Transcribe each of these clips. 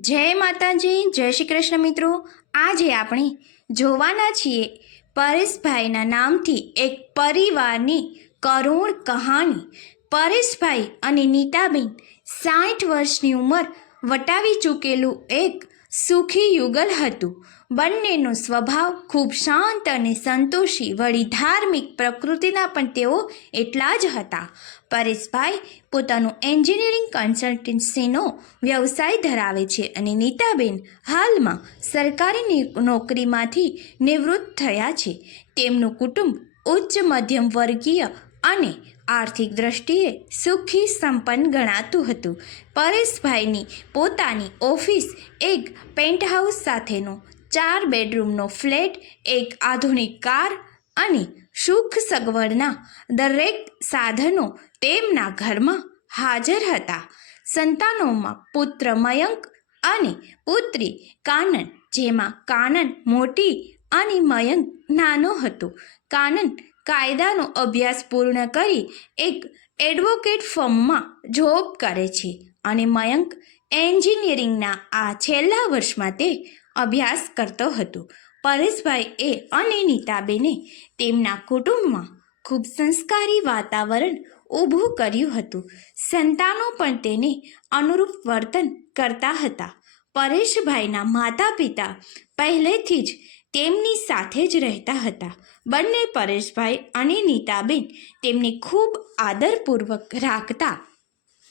જય માતાજી, જય શ્રી કૃષ્ણ મિત્રો. આજે આપણે જોવાના છીએ પરેશભાઈના નામથી એક પરિવારની કરુણ કહાની. પરેશભાઈ અને નીતાબેન સાઠ વર્ષની ઉંમર વટાવી ચૂકેલું એક સુખી યુગલ હતું. બંનેનો સ્વભાવ ખૂબ શાંત અને સંતોષી વળી ધાર્મિક પ્રકૃતિના પણ તેઓ એટલા જ હતા. પરેશભાઈ પોતાનું એન્જિનિયરિંગ કન્સલ્ટન્સીનો વ્યવસાય ધરાવે છે અને નીતાબેન હાલમાં સરકારી નોકરીમાંથી નિવૃત્ત થયા છે. તેમનું કુટુંબ ઉચ્ચ મધ્યમ વર્ગીય અને આર્થિક દ્રષ્ટિએ સુખી સંપન્ન ગણાતું હતું. પરેશભાઈની પોતાની ઓફિસ એક પેન્ટહાઉસ સાથેનો ચાર બેડરૂમનો ફ્લેટ, એક આધુનિક કાર અને સુખ સગવડના દરેક સાધનો તેમના ઘરમાં હાજર હતા. સંતાનોમાં પુત્ર મયંક અને પુત્રી કાનન, જેમાં કાનન મોટી અને મયંક નાનો હતો. કાનન કાયદાનો અભ્યાસ પૂર્ણ કરી એક એડવોકેટ ફર્મમાં જોબ કરે છે અને મયંક એન્જિનિયરિંગના આ છેલ્લા વર્ષમાં તે અભ્યાસ કરતો હતો. પરેશભાઈ એ અને નીતાબેને તેમના કુટુંબમાં ખૂબ સંસ્કારી વાતાવરણ ઊભું કર્યું હતું. સંતાનો પણ તેને અનુરૂપ વર્તન કરતા હતા. પરેશભાઈના માતા પિતા પહેલેથી જ તેમની સાથે જ રહેતા હતા. બંને પરેશભાઈ અને નીતાબેન તેમને ખૂબ આદરપૂર્વક રાખતા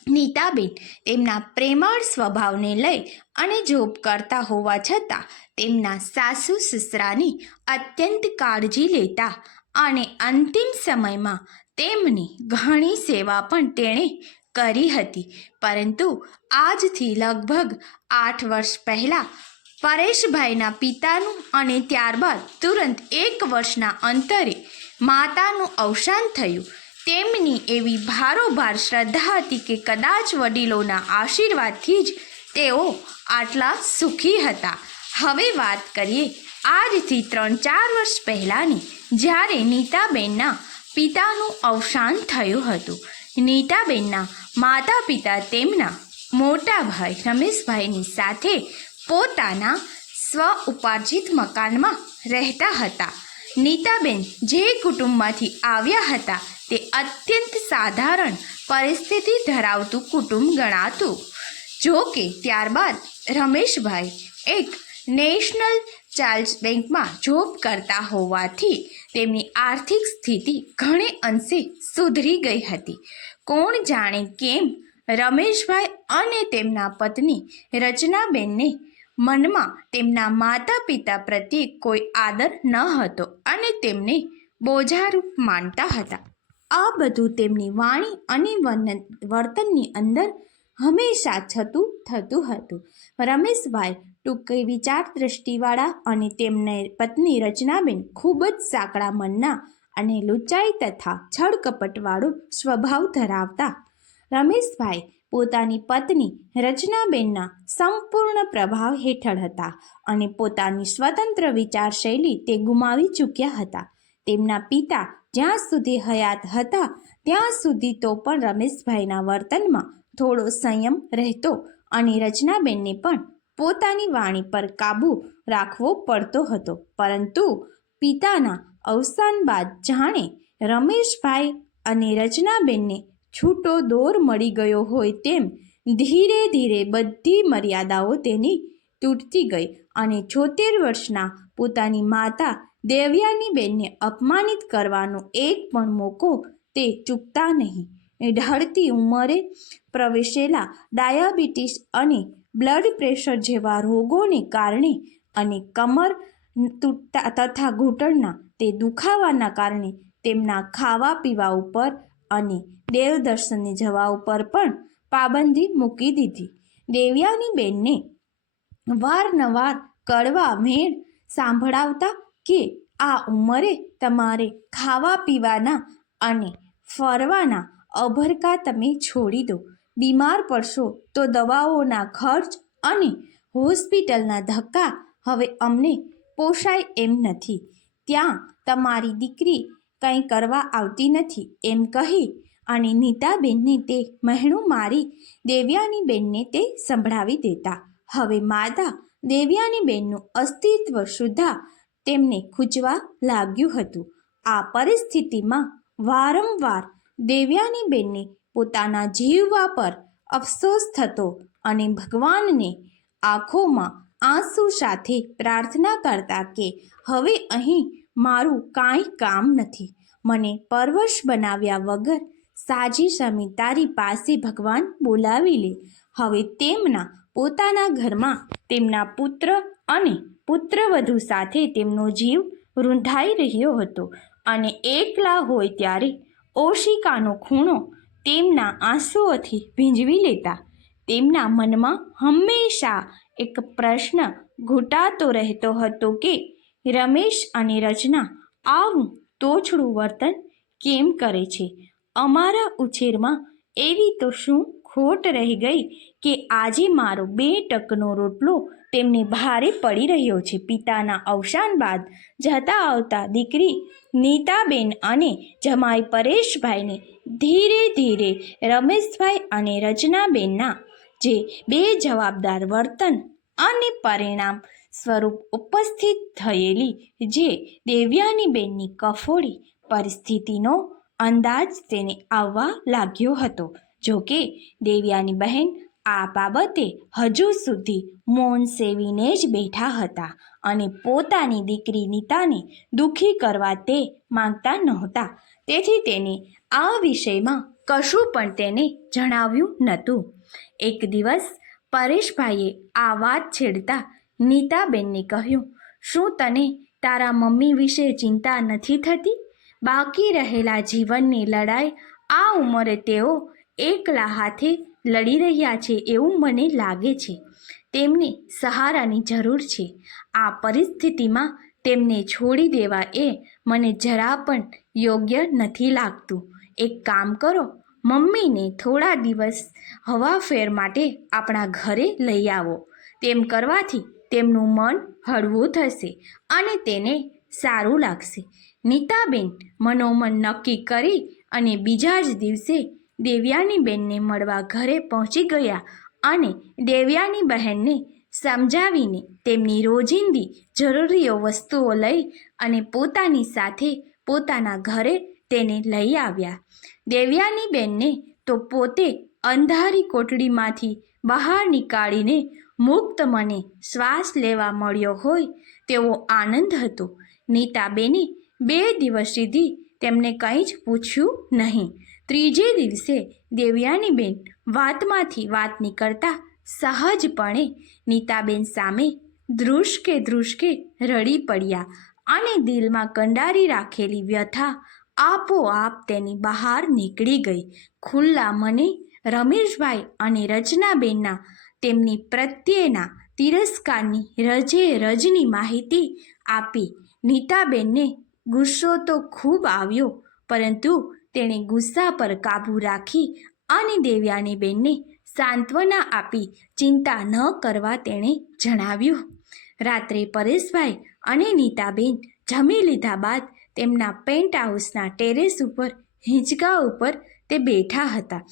નીતાબેન તેમના પ્રેમાળ સ્વભાવને લઈ અને જોબ કરતા હોવા છતાં તેમના સાસુ સસરાની અત્યંત કાળજી લેતા અને અંતિમ સમયમાં તેમની ઘણી સેવા પણ તેણે કરી હતી. પરંતુ આજથી લગભગ આઠ વર્ષ પહેલાં પરેશભાઈના પિતાનું અને ત્યારબાદ તુરંત એક વર્ષના અંતરે માતાનું અવસાન થયું. તેમની એવી ભારોભાર શ્રદ્ધા હતી કે કદાચ વડીલોના આશીર્વાદથી જ તેઓ આટલા સુખી હતા. હવે વાત કરીએ આજથી ત્રણ ચાર વર્ષ પહેલાંની, જ્યારે નીતાબેનના પિતાનું અવસાન થયું હતું. નીતાબેનના માતા પિતા તેમના મોટા ભાઈ રમેશભાઈની સાથે પોતાના સ્વ ઉપાર્જિત મકાનમાં રહેતા હતા. નીતાબેન જે કુટુંબમાંથી આવ્યા હતા તે અત્યંત સાધારણ પરિસ્થિતિ ધરાવતું કુટુંબ ગણાતું. જો કે ત્યારબાદ રમેશભાઈ એક નેશનલ ચાર્જ બેંકમાં જોબ કરતા હોવાથી તેમની આર્થિક સ્થિતિ ઘણે અંશે સુધરી ગઈ હતી. કોણ જાણે કેમ રમેશભાઈ અને તેમના પત્ની રચનાબેનને મનમાં તેમના માતા પિતા પ્રત્યે કોઈ આદર ન હતો અને તેમને બોજારૂપ માનતા હતા. આ બધું તેમની વાણી અને વર્તનની અંદર હંમેશા છતું થતું હતું. રમેશભાઈ ટૂંકી વિચાર દ્રષ્ટિવાળા અને તેમને પત્ની રચનાબેન ખૂબ જ સાંકડા મનના અને લુચાઈ તથા છળકપટવાળો સ્વભાવ ધરાવતા. રમેશભાઈ પોતાની પત્ની રચનાબેનના સંપૂર્ણ પ્રભાવ હેઠળ હતા અને પોતાની સ્વતંત્ર વિચારશૈલી તે ગુમાવી ચૂક્યા હતા. તેમના પિતા જ્યાં સુધી હયાત હતા, ત્યાં સુધી તો પણ રમેશભાઈના વર્તનમાં થોડો સંયમ રહેતો અને રચનાબેનને પણ પોતાની વાણી પર કાબૂ રાખવો પડતો હતો. પરંતુ પિતાના અવસાન બાદ જાણે રમેશભાઈ અને રચનાબેનને છૂટો દોર મળી ગયો હોય તેમ ધીરે ધીરે બધી મર્યાદાઓ તેની તૂટતી ગઈ અને છોતેર વર્ષના પોતાની માતા દેવ્યાની બેનને અપમાનિત કરવાનો એક પણ મોકો તે ચૂકતા નહીં. ઢળતી ઉંમરે પ્રવેશેલા ડાયાબિટીસ અને બ્લડ પ્રેશર જેવા રોગોને કારણે અને કમર તૂટતા તથા ઘૂંટણના તે દુખાવાના કારણે તેમના ખાવા પીવા ઉપર અને દેવદર્શને જવા ઉપર પણ પાબંદી મૂકી દીધી. દેવ્યાની બેનને વારનવાર કડવા મેળ સાંભળાવતા કે આ ઉંમરે તમારે ખાવા પીવાના અને ફરવાના અભરકા તમે છોડી દો. બીમાર પડશો તો દવાઓના ખર્ચ અને હોસ્પિટલના ધક્કા હવે અમને પોષાય એમ નથી. ત્યાં તમારી દીકરી કંઈ કરવા આવતી નથી એમ કહી અને નીતાબેનને તે મહેણું મારી દેવ્યાની બેનને તે સંભળાવી દેતા. હવે માતા દેવ્યાનીબેનનું અસ્તિત્વ સુદ્ધા તેમને ખૂંચવા લાગ્યું હતું. આ પરિસ્થિતિમાં વારંવાર દેવ્યાનીબેનને પોતાના જીવવા પર અફસોસ થતો અને ભગવાનને આંખોમાં આંસુ સાથે પ્રાર્થના કરતા કે, હવે અહીં મારું કાંઈ કામ નથી. મને પરવશ બનાવ્યા વગર સાજી સમી તારી પાસે ભગવાન બોલાવી લે. હવે તેમના પોતાના ઘરમાં તેમના પુત્ર અને પુત્રવધુ સાથે તેમનો જીવ રૂંધાઈ રહ્યો હતો અને એકલા હોય ત્યારે ઓશિકાનો ખૂણો તેમના આંસુઓથી ભીંજવી લેતા તેમના મનમાં હંમેશા એક પ્રશ્ન ઘૂંટાતો રહેતો હતો કે, રમેશ અને રચના, આવું તોછડું વર્તન કેમ કરે છે? અમારા ઉછેરમાં એવી તો શું ખોટ રહી ગઈ કે આજે મારો બે ટકનો રોટલો તેમને ભારે પડી રહ્યો છે. પિતાના અવસાન બાદ જતા આવતા દીકરી નીતાબેન અને જમાઈ પરેશભાઈને ધીરે ધીરે રમેશભાઈ અને રચનાબેનના જે બે જવાબદાર વર્તન અને પરિણામ સ્વરૂપ ઉપસ્થિત થયેલી, જે દેવ્યાનીબેનની કફોડી પરિસ્થિતિનો અંદાજ તેને આવવા લાગ્યો હતો. જોકે દેવ્યાની બહેન આ બાબતે હજુ સુધી મૌન સેવીને જ બેઠા હતા અને પોતાની દીકરી નીતાને દુઃખી કરવા તે માંગતા નહોતા. તેથી તેને આ વિષયમાં કશું પણ તેને જણાવ્યું નહોતું. એક દિવસ પરેશભાઈએ આ વાત છેડતા નીતાબેનને કહ્યું, શું તને તારા મમ્મી વિશે ચિંતા નથી થતી? બાકી રહેલા જીવનની લડાઈ આ ઉંમરે તેઓ એકલા હાથે લડી રહ્યા છે એવું મને લાગે છે. તેમને સહારાની જરૂર છે. આ પરિસ્થિતિમાં તેમને છોડી દેવા એ મને જરા પણ યોગ્ય નથી લાગતું. એક કામ કરો, મમ્મીને થોડા દિવસ હવાફેર માટે આપણા ઘરે લઈ આવો. તેમ કરવાથી તેમનું મન હળવું થશે અને તેને સારું લાગશે. નીતાબેન મનોમન નક્કી કરી અને બીજા જ દિવસે દેવ્યાની બેનને મળવા ઘરે પહોંચી ગયા અને દેવ્યાની બહેનને સમજાવીને તેમની રોજિંદી જરૂરીઓ વસ્તુઓ લઈ અને પોતાની સાથે પોતાના ઘરે તેને લઈ આવ્યા. દેવ્યાની બેનને તો પોતે અંધારી કોટડીમાંથી બહાર નીકાળીને મુક્ત મને શ્વાસ લેવા મળ્યો હોય તેવો આનંદ હતો. નીતાબેને બે દિવસ સુધી તેમને કંઈ જ પૂછ્યું નહીં. ત્રીજે દિવસે દેવ્યાનીબેન વાતમાંથી વાત નીકળતા સહજપણે નીતાબેન સામે ધ્રુષ્કે ધ્રુષ્કે રડી પડ્યા અને દિલમાં કંડારી રાખેલી વ્યથા આપોઆપ તેની બહાર નીકળી ગઈ. ખુલ્લા મને રમેશભાઈ અને રચનાબેનના તેમની પ્રત્યેના તિરસ્કારની રજે રજની માહિતી આપી. નીતાબેનને ગુસ્સો તો ખૂબ આવ્યો, પરંતુ તેણે ગુસ્સા પર કાબૂ રાખી અને દેવ્યાની બેનને સાંત્વના આપી ચિંતા ન કરવા તેણે જણાવ્યું. રાત્રે પરેશભાઈ અને નીતાબેન જમી લીધા બાદ તેમના પેન્ટ હાઉસના ટેરેસ ઉપર, હિંચકા ઉપર તે બેઠા હતા.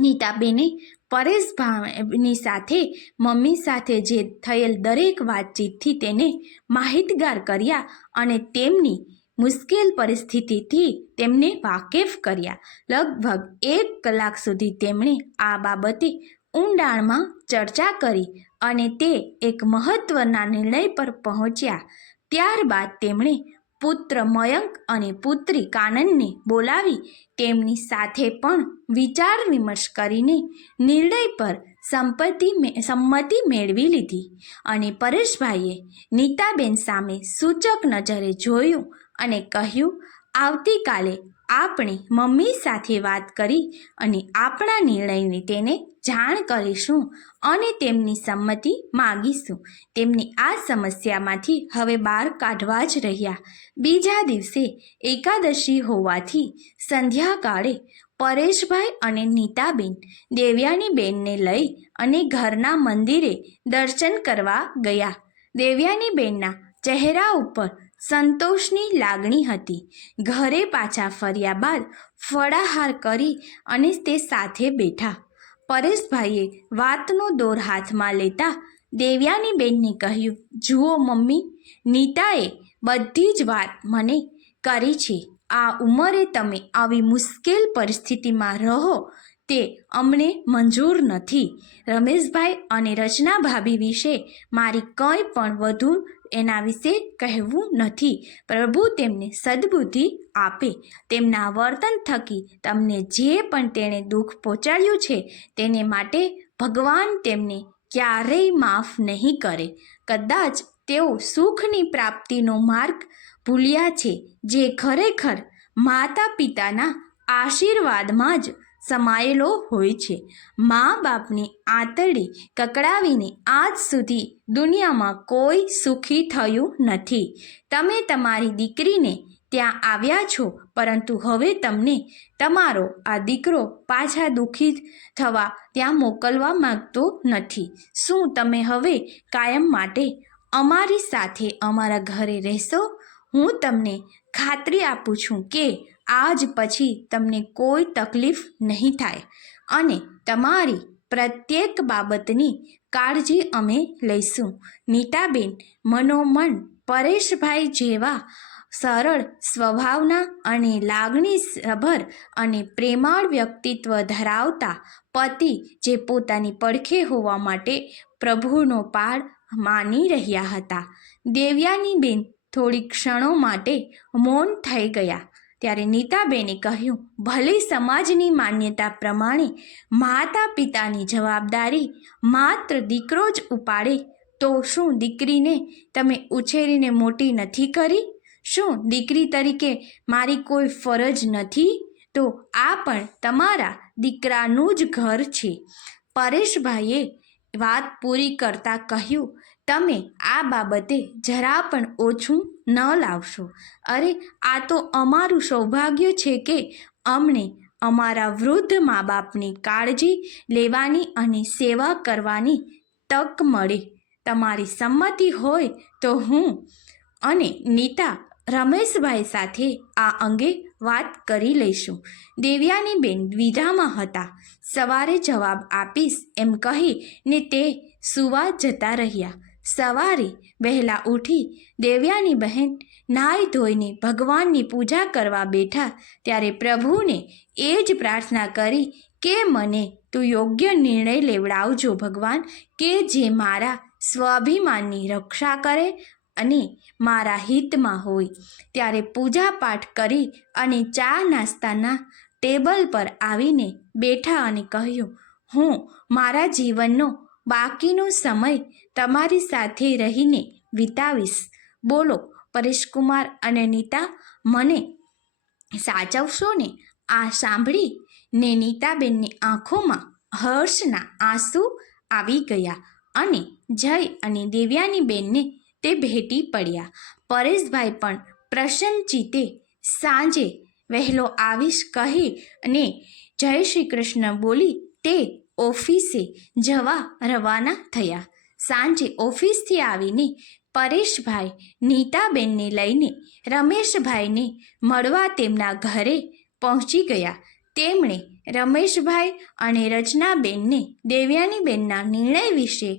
નીતાબેને પરેશભાઈની સાથે, મમ્મી સાથે જે થયેલ દરેક વાતચીતથી તેને માહિતગાર કર્યા અને તેમની મુશ્કેલ પરિસ્થિતિથી તેમને વાકેફ કર્યા. લગભગ એક કલાક સુધી તેમણે આ બાબતે ઊંડાણમાં ચર્ચા કરી અને તે એક મહત્ત્વના નિર્ણય પર પહોંચ્યા. ત્યારબાદ તેમણે પુત્ર મયંક અને પુત્રી કાનનને બોલાવી તેમની સાથે પણ વિચાર વિમર્શ કરીને નિર્ણય પર સંપત્તિ સંમતિ મેળવી લીધી. અને પરેશભાઈએ નીતાબેન સામે સૂચક નજરે જોયું અને કહ્યું, આવતીકાલે આપણે મમ્મી સાથે વાત કરી અને આપણા નિર્ણયની તેને જાણ કરીશું અને તેમની સંમતિ માગીશું. તેમની આ સમસ્યામાંથી હવે બહાર કાઢવા જ રહ્યા. બીજા દિવસે એકાદશી હોવાથી સંધ્યાકાળે પરેશભાઈ અને નીતાબેન દેવ્યાની બેનને લઈ અને ઘરના મંદિરે દર્શન કરવા ગયા. દેવ્યાની બેનના ચહેરા ઉપર સંતોષની લાગણી હતી. ઘરે પાછા ફર્યા બાદ ફળાહાર કરી અને તે સાથે બેઠા. પરેશભાઈએ વાતનો દોર હાથમાં લેતા દેવ્યાની બેનને કહ્યું, જુઓ મમ્મી, નીતાએ બધી જ વાત મને કરી છે. આ ઉંમરે તમે આવી મુશ્કેલ પરિસ્થિતિમાં રહો તે અમને મંજૂર નથી. રમેશભાઈ અને રચના ભાભી વિશે મારી કંઈ પણ વધુ એના વિશે કહેવું નથી. પ્રભુ તેમને સદબુદ્ધિ આપે. તેમના વર્તન થકી તમને જે પણ તેણે દુઃખ પહોંચાડ્યું છે, તેને માટે ભગવાન તેમને ક્યારેય માફ નહીં કરે. કદાચ તેઓ સુખની પ્રાપ્તિનો માર્ગ ભૂલ્યા છે, જે ખરેખર માતા પિતાના આશીર્વાદમાં જ સમાયેલો હોય છે. મા બાપની આંતળી કકડાવીને આજ સુધી દુનિયામાં કોઈ સુખી થયું નથી. તમે તમારી દીકરીને ત્યાં આવ્યા છો, પરંતુ હવે તમને તમારો આ દીકરો પાછા દુઃખી થવા ત્યાં મોકલવા માંગતો નથી. શું તમે હવે કાયમ માટે અમારી સાથે અમારા ઘરે રહેશો? હું તમને ખાતરી આપું છું કે આજ પછી તમને કોઈ તકલીફ નહીં થાય અને તમારી પ્રત્યેક બાબતની કાળજી અમે લઈશું. નીતાબેન મનોમન પરેશભાઈ જેવા સરળ સ્વભાવના અને લાગણીસભર અને પ્રેમાળ વ્યક્તિત્વ ધરાવતા પતિ જે પોતાની પડખે હોવા માટે પ્રભુનો પાળ માની રહ્યા હતા. દેવ્યાની બેન થોડી ક્ષણો માટે મૌન થઈ ગયા. ત્યારે નીતાબેને કહ્યું, ભલે સમાજની માન્યતા પ્રમાણે માતા પિતાની જવાબદારી માત્ર દીકરો જ ઉપાડે, તો શું દીકરીને તમે ઉછેરીને મોટી નથી કરી? શું દીકરી તરીકે મારી કોઈ ફરજ નથી? તો આ પણ તમારા દીકરાનું જ ઘર છે. પરેશભાઈએ વાત પૂરી કરતા કહ્યું તમે આ બાબતે જરા પણ ઓછું ન લાવશો. અરે, આ તો અમારું સૌભાગ્ય છે કે અમને અમારા વૃદ્ધ મા બાપની કાળજી લેવાની અને સેવા કરવાની તક મળે. તમારી સંમતિ હોય તો હું અને નીતા રમેશભાઈ સાથે આ અંગે વાત કરી લઈશું. દેવ્યાની બેન દ્વિધામાં હતા. સવારે જવાબ આપીશ એમ કહી ને તે સુવા જતા રહ્યા. સવારે વહેલા ઉઠી દેવ્યાની બહેન નાહી ધોઈને ભગવાનની પૂજા કરવા બેઠા ત્યારે પ્રભુને એ જ પ્રાર્થના કરી કે મને તું યોગ્ય નિર્ણય લેવડાવજો ભગવાન, કે જે મારા સ્વાભિમાનની રક્ષા કરે અને મારા હિતમાં હોય. ત્યારે પૂજા પાઠ કરી અને ચા નાસ્તાના ટેબલ પર આવીને બેઠા અને કહ્યું, હું મારા જીવનનો બાકીનો સમય તમારી સાથે રહીને વિતાવીશ. બોલો, પરેશકુમાર અને નીતા, મને સાચવશો ને? આ સાંભળી ને નીતાબેનની આંખોમાં હર્ષના આંસુ આવી ગયા અને જય અને દેવ્યાની બેનને તે ભેટી પડ્યા. પરેશભાઈ પણ પ્રસન્નચિતે સાંજે વહેલો આવીશ કહી અને જય શ્રી કૃષ્ણ બોલી તે ઓફિસે જવા રવાના થયા. સાંજે ઓફિસથી આવીને પરેશભાઈ, નીતાબેનને લઈને રમેશભાઈને મળવા તેમના ઘરે પહોંચી ગયા. તેમણે રમેશભાઈ અને રચનાબેનને દેવ્યાનીબેનના નિર્ણય વિશે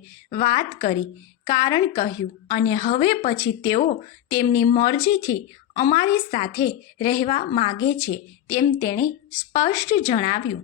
વાત કરી, કારણ કહ્યું, અને હવે પછી તેઓ તેમની મરજીથી અમારી સાથે રહેવા માગે છે, તેમ તેણે સ્પષ્ટ જણાવ્યું.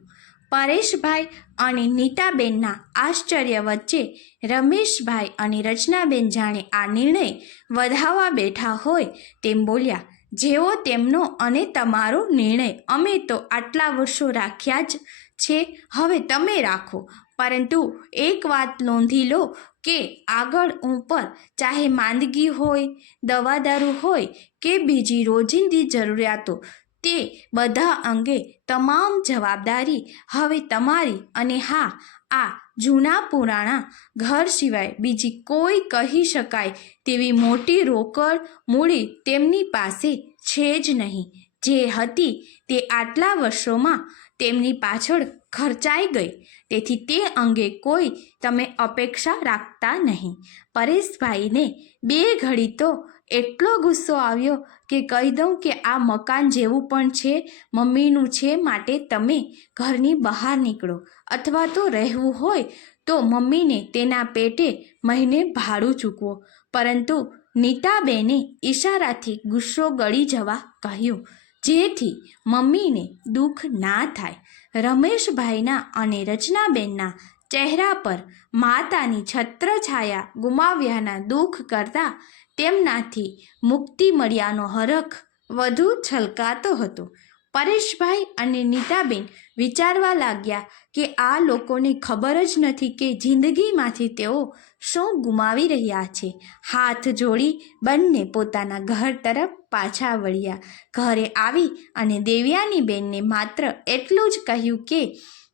પરેશભાઈ અને નીતાબેનના આશ્ચર્ય વચ્ચે રમેશભાઈ અને રચનાબેન જાણે આ નિર્ણય વધાવવા બેઠા હોય તેમ બોલ્યા જેવો તેમનો અને તમારો નિર્ણય અમે તો આટલા વર્ષો રાખ્યા જ છે, હવે તમે રાખો. પરંતુ એક વાત નોંધી લો કે આગળ ઉપર ચાહે માંદગી હોય દવા દારૂ હોય કે બીજી રોજિંદી જરૂરિયાતો તે બધા અંગે તમામ જવાબદારી હવે તમારી અને હા, આ જૂના પુરાણા ઘર સિવાય બીજી કોઈ કહી શકાય તેવી મોટી રોકડ મૂડી તેમની પાસે છે જ નહીં. જે હતી તે આટલા વર્ષોમાં તેમની પાછળ ખર્ચાઈ ગઈ. તેથી તે અંગે કોઈ તમે અપેક્ષા રાખતા નહીં. પરેશભાઈને બે ઘડી તો એટલો ગુસ્સો આવ્યો કે કહી દઉં કે આ મકાન જેવું પણ છે, મમ્મીનું છે માટે તમે ઘરની બહાર નીકળો. અથવા તો રહેવું હોય તો મમ્મીને તેના પેટે મહિને ભાડું ચૂકવો. પરંતુ નીતાબેને ઈશારાથી ગુસ્સો ગળી જવા કહ્યું, જેથી મમ્મીને દુઃખ ના થાય. રમેશભાઈના અને રચનાબેનના ચહેરા પર માતાની છત્રછાયા ગુમાવ્યાના દુઃખ કરતાં તેમનાથી મુક્તિ મળ્યાનો હરખ વધુ છલકાતો હતો. પરેશભાઈ અને નીતાબેન વિચારવા લાગ્યા કે આ લોકોને ખબર જ નથી કે જિંદગીમાંથી તેઓ શું ગુમાવી રહ્યા છે. હાથ જોડી બંને પોતાના ઘર તરફ પાછા વળ્યા. ઘરે આવી અને દેવ્યાની બેનને માત્ર એટલું જ કહ્યું કે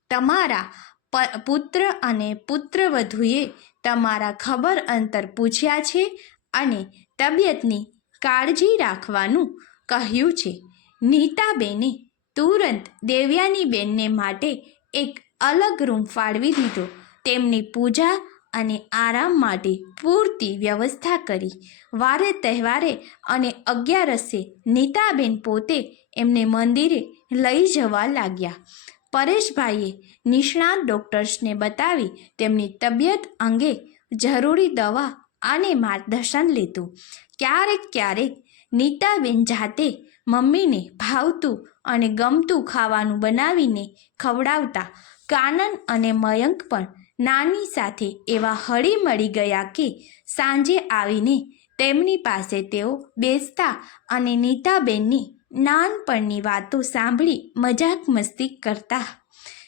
તમારા પુત્ર અને પુત્રવધુએ તમારા ખબર અંતર પૂછ્યા છે અને તબિયતની કાળજી રાખવાનું કહ્યું છે. નીતાબેને તુરંત દેવ્યાની બેનને માટે એક અલગ રૂમ ફાળવી દીધો. તેમની પૂજા અને આરામ માટે પૂરતી વ્યવસ્થા કરી. વારે તહેવારે અને અગિયારસે નીતાબેન પોતે એમને મંદિરે લઈ જવા લાગ્યા. પરેશભાઈએ નિષ્ણાત ડૉક્ટર્સને બતાવી તેમની તબિયત અંગે જરૂરી દવા અને માર્ગદર્શન લીધું. ક્યારેક ક્યારેક નીતાબેન જાતે મમ્મીને ભાવતું અને ગમતું ખાવાનું બનાવીને ખવડાવતા કાનન અને મયંક પણ નાની સાથે એવા હળી મળી ગયા કે સાંજે આવીને તેમની પાસે તેઓ બેસતા અને નીતાબેનની નાનપણની વાતો સાંભળી મજાક મસ્તી કરતા.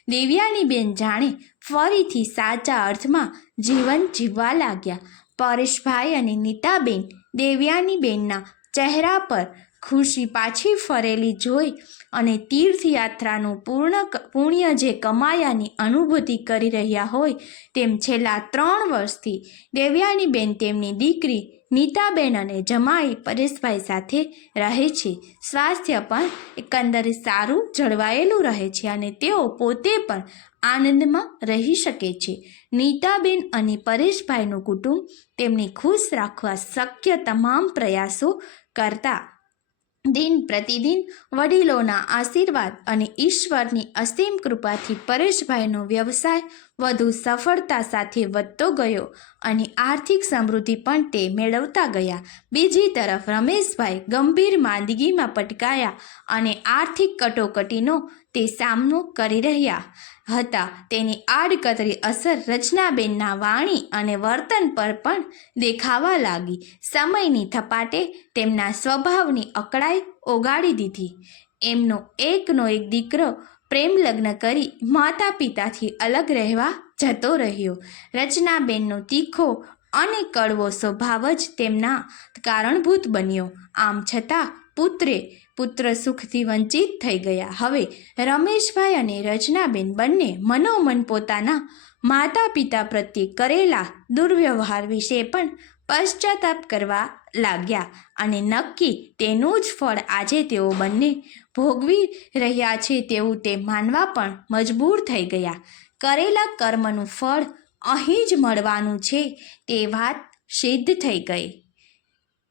દેવ્યાની બેન જાણે ફરીથી સાચા અર્થમાં જીવન જીવવા લાગ્યા. પરેશભાઈ અને નીતાબેન દેવ્યાની બેનના ચહેરા પર ખુશી પાછી ફરેલી જોઈ અને તીર્થયાત્રાનું પૂર્ણ પુણ્ય જે કમાયાની અનુભૂતિ કરી રહ્યા હોય તેમ છેલ્લા ત્રણ વર્ષથી દેવ્યાની બેન તેમની દીકરી નીતાબેન અને જમાઈ પરેશભાઈ સાથે રહે છે. સ્વાસ્થ્ય પણ એકંદરે સારું જળવાયેલું રહે છે અને તેઓ પોતે પણ આનંદમાં રહી શકે છે. નીતાબેન અને પરેશભાઈનું કુટુંબ તેમને ખુશ રાખવા શક્ય તમામ પ્રયાસો કરતા. દિન પ્રતિદિન વડીલોના આશીર્વાદ અને ઈશ્વરની અસીમ કૃપાથી પરેશભાઈનો વ્યવસાય વધુ સફળતા સાથે વધતો ગયો અને આર્થિક સમૃદ્ધિ પણ તે મેળવતા ગયા. બીજી તરફ રમેશભાઈ ગંભીર માંદગીમાં પટકાયા અને આર્થિક કટોકટીનો તે સામનો કરી રહ્યા હતા. તેની આડકતરી અસર રચનાબેનના વાણી અને વર્તન પર પણ દેખાવા લાગી. સમયની થપાટે તેમના સ્વભાવની અકળાઈ ઓગાળી દીધી. એમનો એકનો એક દીકરો પ્રેમ લગ્ન કરી માતા પિતાથી અલગ રહેવા જતો રહ્યો. રચનાબેનનો તીખો અને કડવો સ્વભાવ જ તેમના કારણભૂત બન્યો. આમ છતાં પુત્રે પુત્ર સુખથી વંચિત થઈ ગયા. હવે રમેશભાઈ અને રચનાબેન બંને મનોમન પોતાના માતા પિતા પ્રત્યે કરેલા દુર્વ્યવહાર વિશે પણ પશ્ચાતાપ કરવા લાગ્યા અને નક્કી તેનું જ ફળ આજે તેઓ બંને ભોગવી રહ્યા છે તેવું તે માનવા પણ મજબૂર થઈ ગયા. કરેલા કર્મનું ફળ અહીં જ મળવાનું છે તે વાત સિદ્ધ થઈ ગઈ.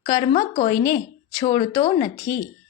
કર્મ કોઈને છોડતો નથી.